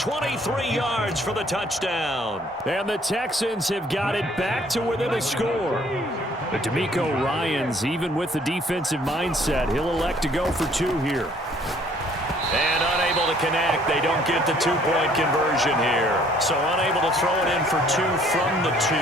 23 yards for the touchdown. And the Texans have got it back to within a score. But D'Amico Ryans, even with the defensive mindset, he'll elect to go for 2 here. And unable to connect. They don't get the two-point conversion here. So unable to throw it in for 2 from the 2.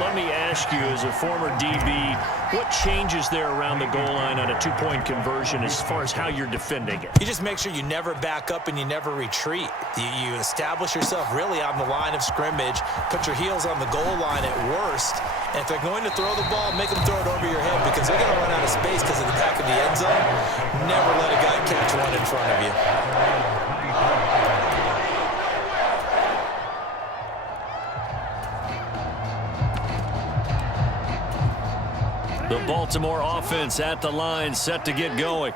Let me ask you, as a former DB, what changes there around the goal line on a two-point conversion as far as how you're defending it? You just make sure you never back up and you never retreat. You establish yourself really on the line of scrimmage, put your heels on the goal line at worst, and if they're going to throw the ball, make them throw it over your head because they're going to run out of space because of the back of the end zone. Never let a guy catch one in front of you. The Baltimore offense at the line, set to get going.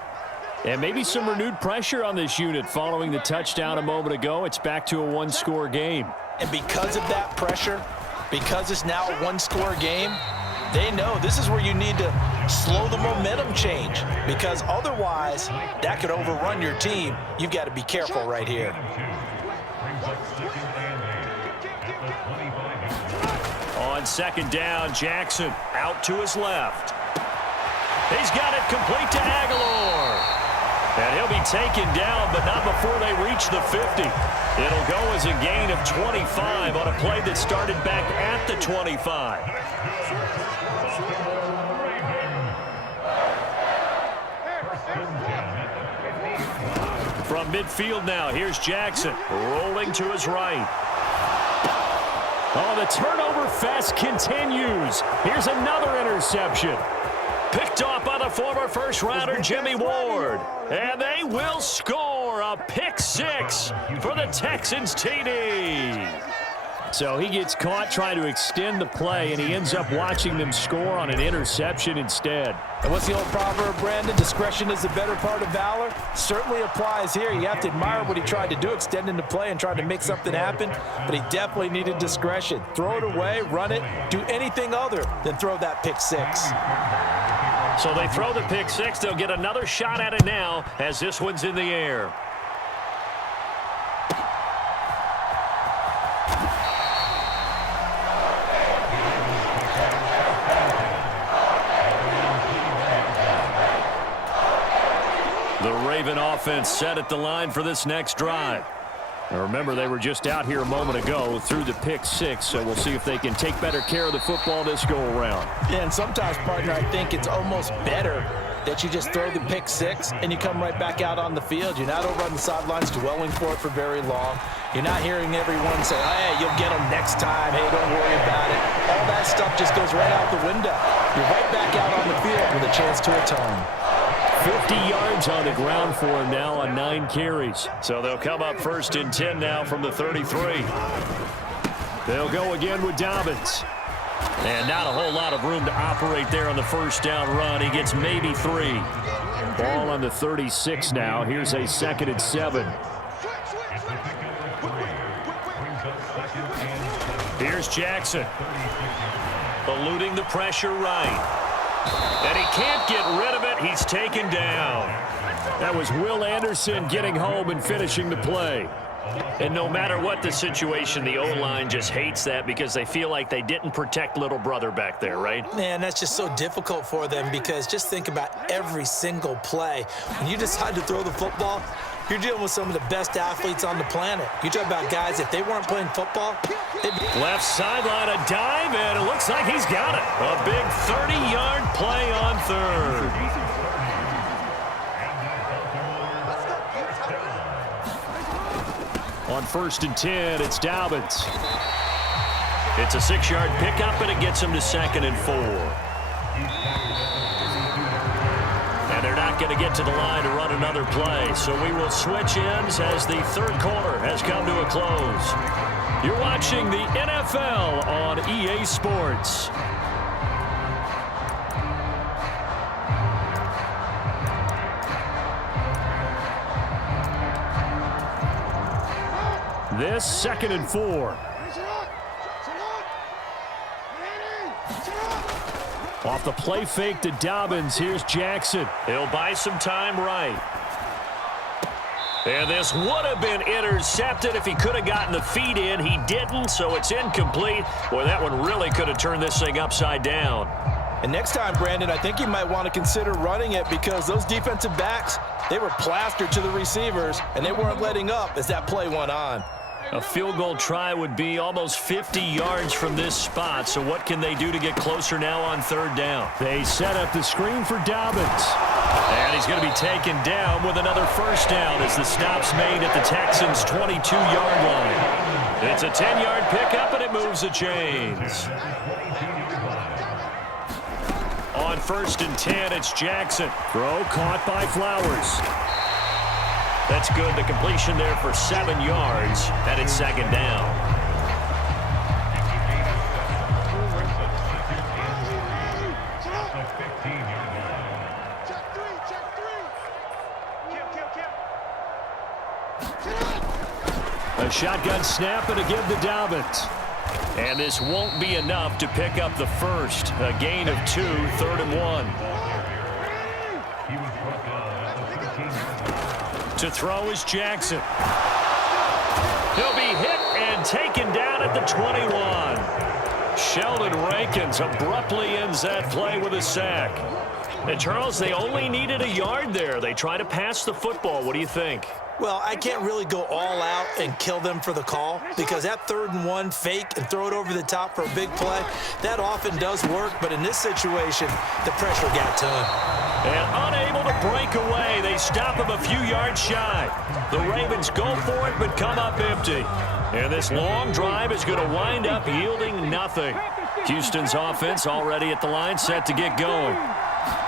And maybe some renewed pressure on this unit following the touchdown a moment ago. It's back to a one-score game. And because of that pressure, because it's now a one-score game, they know this is where you need to slow the momentum change because otherwise that could overrun your team. You've got to be careful right here. On second down, Jackson out to his left. He's got it complete to Aguilar. And he'll be taken down, but not before they reach the 50. It'll go as a gain of 25 on a play that started back at the 25. From midfield now, here's Jackson rolling to his right. Oh, the turnover fest continues. Here's another interception. Picked off by the former first-rounder Jimmy Ward. And they will score a pick-6 for the Texans TD. So he gets caught trying to extend the play, and he ends up watching them score on an interception instead. And what's the old proverb, Brandon? Discretion is the better part of valor. Certainly applies here. You have to admire what he tried to do, extending the play and trying to make something happen. But he definitely needed discretion. Throw it away, run it, do anything other than throw that pick-6. So they throw the pick-6. They'll get another shot at it now as this one's in the air. The Raven offense set at the line for this next drive. Now remember, they were just out here a moment ago through the pick-6, so we'll see if they can take better care of the football this go-around. Yeah, and sometimes, partner, I think it's almost better that you just throw the pick-6 and you come right back out on the field. You're not over on the sidelines dwelling for it for very long. You're not hearing everyone say, hey, you'll get them next time. Hey, don't worry about it. All that stuff just goes right out the window. You're right back out on the field with a chance to atone. 50 yards on the ground for him now on 9 carries. So they'll come up first and 10 now from the 33. They'll go again with Dobbins. And not a whole lot of room to operate there on the first down run. He gets maybe 3. Ball on the 36 now. Here's a 2nd and 7. Here's Jackson. Eluding the pressure right. And he can't get rid of it. He's taken down. That was Will Anderson getting home and finishing the play. And no matter what the situation, the O-line just hates that because they feel like they didn't protect little brother back there, right? Man, that's just so difficult for them because just think about every single play. When you decide to throw the football, you're dealing with some of the best athletes on the planet. You talk about guys, if they weren't playing football, they'd be... Left sideline, a dive, and it looks like he's got it. A big 30-yard play on third. On 1st and 10, it's Dobbins. It's a 6-yard pickup, and it gets him to 2nd and 4. And they're not going to get to the line to run another play, so we will switch ends as the third quarter has come to a close. You're watching the NFL on EA Sports. This 2nd and 4. Off the play fake to Dobbins. Here's Jackson. He'll buy some time right. And this would have been intercepted if he could have gotten the feet in. He didn't, so it's incomplete. Boy, that one really could have turned this thing upside down. And next time, Brandon, I think you might want to consider running it because those defensive backs, they were plastered to the receivers, and they weren't letting up as that play went on. A field goal try would be almost 50 yards from this spot, so what can they do to get closer now on third down? They set up the screen for Dobbins. And he's going to be taken down with another first down as the stop's made at the Texans' 22-yard line. It's a 10-yard pickup, and it moves the chains. On 1st and 10, it's Jackson. Throw caught by Flowers. That's good. The completion there for 7 yards, and it's 2nd down. A shotgun snap and a give to Dobbins. And this won't be enough to pick up the first. A gain of 2, 3rd and 1. To throw is Jackson. He'll be hit and taken down at the 21. Sheldon Rankins abruptly ends that play with a sack. And Charles, they only needed a yard there. They try to pass the football. What do you think? Well, I can't really go all out and kill them for the call because that 3rd and 1 fake and throw it over the top for a big play, that often does work. But in this situation, the pressure got to him. And unable to break away, they stop him a few yards shy. The Ravens go for it but come up empty. And this long drive is going to wind up yielding nothing. Houston's offense already at the line, set to get going.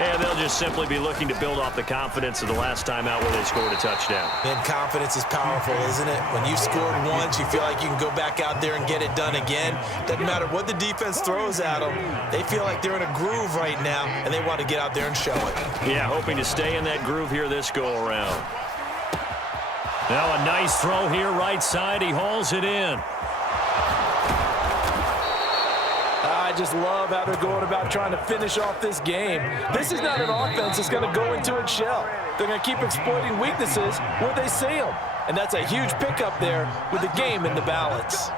And they'll just simply be looking to build off the confidence of the last time out where they scored a touchdown. And confidence is powerful, isn't it? When you scored once, you feel like you can go back out there and get it done again. Doesn't matter what the defense throws at them. They feel like they're in a groove right now, and they want to get out there and show it. Yeah, hoping to stay in that groove here this go-around. Now a nice throw here right side. He hauls it in. I just love how they're going about trying to finish off this game. This is not an offense that's going to go into its shell. They're going to keep exploiting weaknesses where they see them. And that's a huge pickup there with the game in the balance.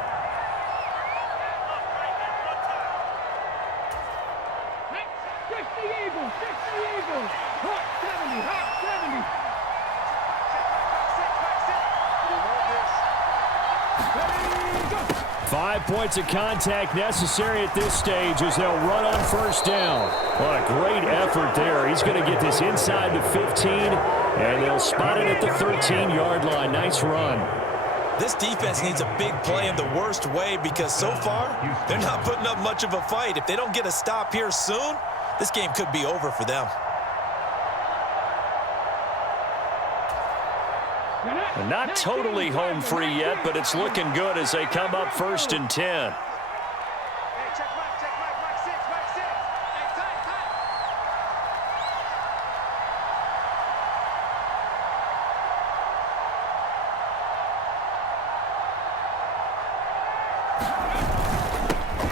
Fix the Eagles! Fix the Eagles! Hot 70! Hot 70! 5 points of contact necessary at this stage as they'll run on 1st down. What a great effort there. He's going to get this inside the 15, and they'll spot it at the 13-yard line. Nice run. This defense needs a big play in the worst way because so far, they're not putting up much of a fight. If they don't get a stop here soon, this game could be over for them. And not totally home free yet, but it's looking good as they come up 1st and 10.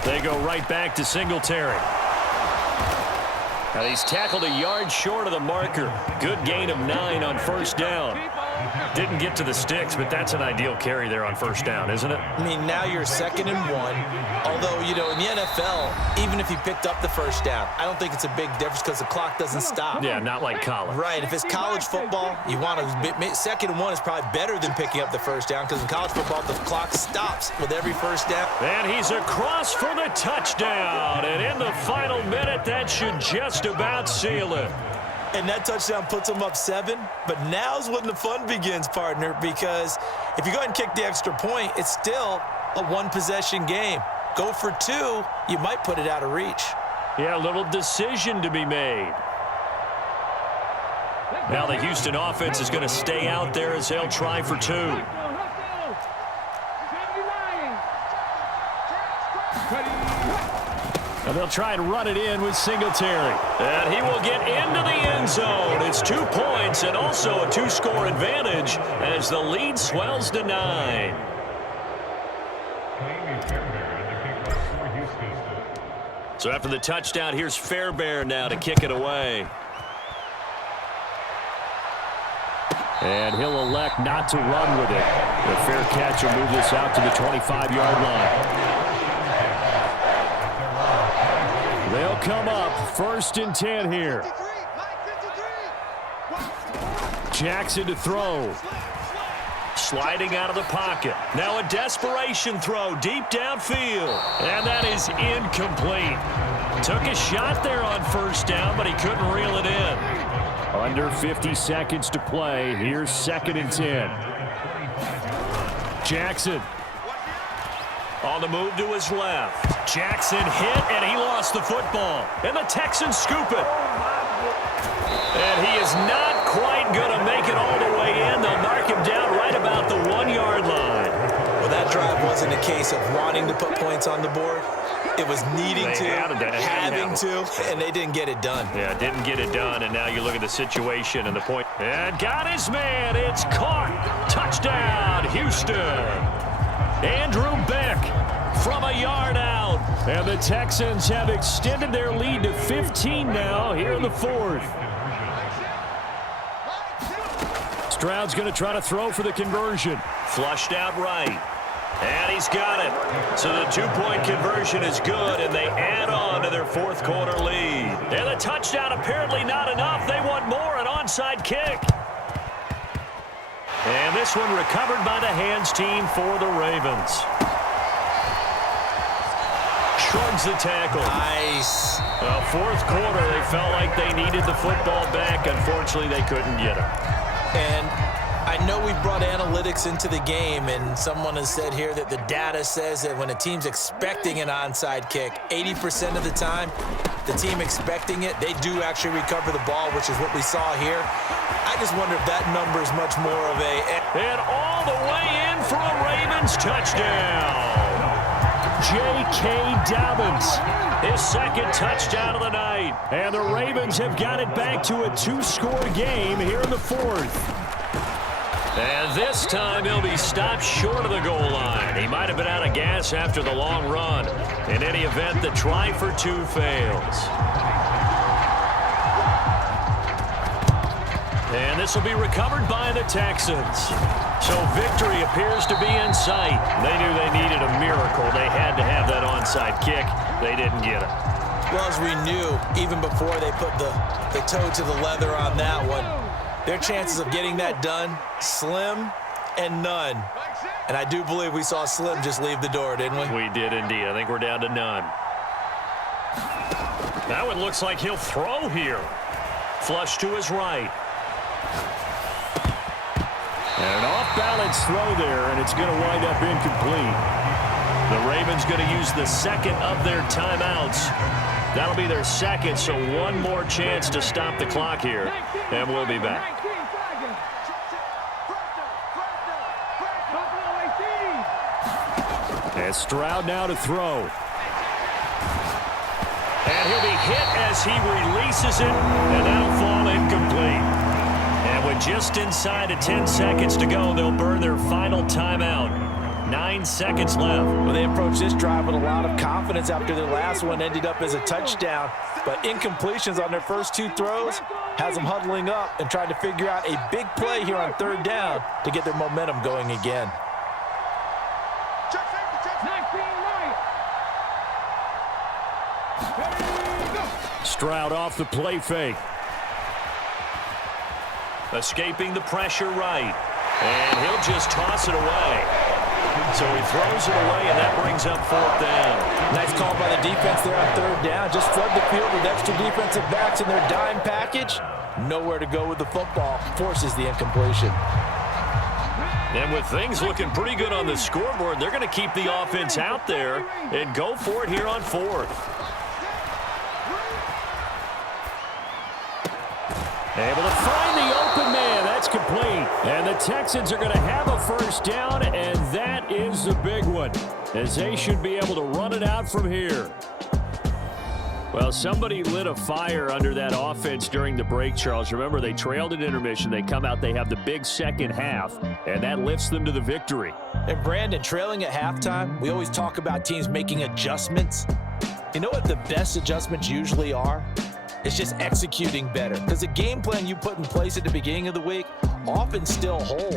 They go right back to Singletary. Now he's tackled a yard short of the marker. Good gain of 9 on 1st down. Didn't get to the sticks, but that's an ideal carry there on 1st down, isn't it? I mean, now you're 2nd and 1. Although, you know, in the NFL, even if you picked up the 1st down, I don't think it's a big difference because the clock doesn't stop. Yeah, not like college. Right. If it's college football, you want to 2nd and 1 is probably better than picking up the 1st down because in college football, the clock stops with every 1st down. And he's across for the touchdown. And in the final minute, that should just about seal it. And that touchdown puts them up 7. But now's when the fun begins, partner, because if you go ahead and kick the extra point, it's still a one-possession game. Go for 2, you might put it out of reach. Yeah, a little decision to be made. Now the Houston offense is going to stay out there as they'll try for 2. And they'll try and run it in with Singletary. And he will get into the end zone. It's 2 points and also a 2-score advantage as the lead swells to 9. So after the touchdown, here's Fairbairn now to kick it away. And he'll elect not to run with it. The fair catch will move this out to the 25-yard line. They'll come up 1st and 10 here. Jackson to throw. Sliding out of the pocket. Now a desperation throw deep downfield. And that is incomplete. Took a shot there on 1st down, but he couldn't reel it in. Under 50 seconds to play. Here's 2nd and 10. Jackson. On the move to his left. Jackson hit, and he lost the football. And the Texans scoop it. And he is not quite going to make it all the way in. They'll mark him down right about the 1-yard line. Well, that drive wasn't a case of wanting to put points on the board. It was needing to, having to, and they didn't get it done. Yeah, didn't get it done, and now you look at the situation and the point. And got his man. It's caught. Touchdown, Houston. Andrew Beck from a yard out. And the Texans have extended their lead to 15 now here in the 4th. Stroud's going to try to throw for the conversion. Flushed out right. And he's got it. So the 2-point conversion is good, and they add on to their 4th quarter lead. And the touchdown apparently not enough. They want more, an onside kick. And this one recovered by the hands team for the Ravens. Shrugs the tackle. Nice. Well, 4th quarter, they felt like they needed the football back. Unfortunately, they couldn't get it. And I know we brought analytics into the game, and someone has said here that the data says that when a team's expecting an onside kick, 80% of the time, the team expecting it, they do actually recover the ball, which is what we saw here. I just wonder if that number is much more of a... And all the way in for a Ravens touchdown. J.K. Dobbins. His 2nd touchdown of the night. And the Ravens have got it back to a 2-score game here in the 4th. And this time he'll be stopped short of the goal line. He might have been out of gas after the long run. In any event, the try for 2 fails. And this will be recovered by the Texans. So victory appears to be in sight. They knew they needed a miracle. They had to have that onside kick. They didn't get it. Well, as we knew, even before they put the toe to the leather on that one, their chances of getting that done, slim and none. And I do believe we saw Slim just leave the door, didn't we? We did indeed. I think we're down to none. Now it looks like he'll throw here. Flush to his right. And an off-balance throw there, and it's going to wind up incomplete. The Ravens going to use the 2nd of their timeouts. That'll be their 2nd, so one more chance to stop the clock here, and we'll be back. And Stroud now to throw. And he'll be hit as he releases it, and that'll fall incomplete. And with just inside of 10 seconds to go, they'll burn their final timeout. 9 seconds left. Well, they approached this drive with a lot of confidence after their last one ended up as a touchdown. But incompletions on their first 2 throws has them huddling up and trying to figure out a big play here on 3rd down to get their momentum going again. Stroud off the play fake. Escaping the pressure right. And he'll just toss it away. So he throws it away, and that brings up 4th down. Nice call by the defense there on 3rd down. Just flood the field with extra defensive backs in their dime package. Nowhere to go with the football. Forces the incompletion. And with things looking pretty good on the scoreboard, they're going to keep the offense out there and go for it here on 4th. Able to find the open man. That's complete. And the Texans are going to have a 1st down, and that is the big one, as they should be able to run it out from here. Well, somebody lit a fire under that offense during the break, Charles. Remember, they trailed at intermission. They come out, they have the big 2nd half, and that lifts them to the victory. And Brandon, trailing at halftime, we always talk about teams making adjustments. You know what the best adjustments usually are? It's just executing better. Because the game plan you put in place at the beginning of the week often still hold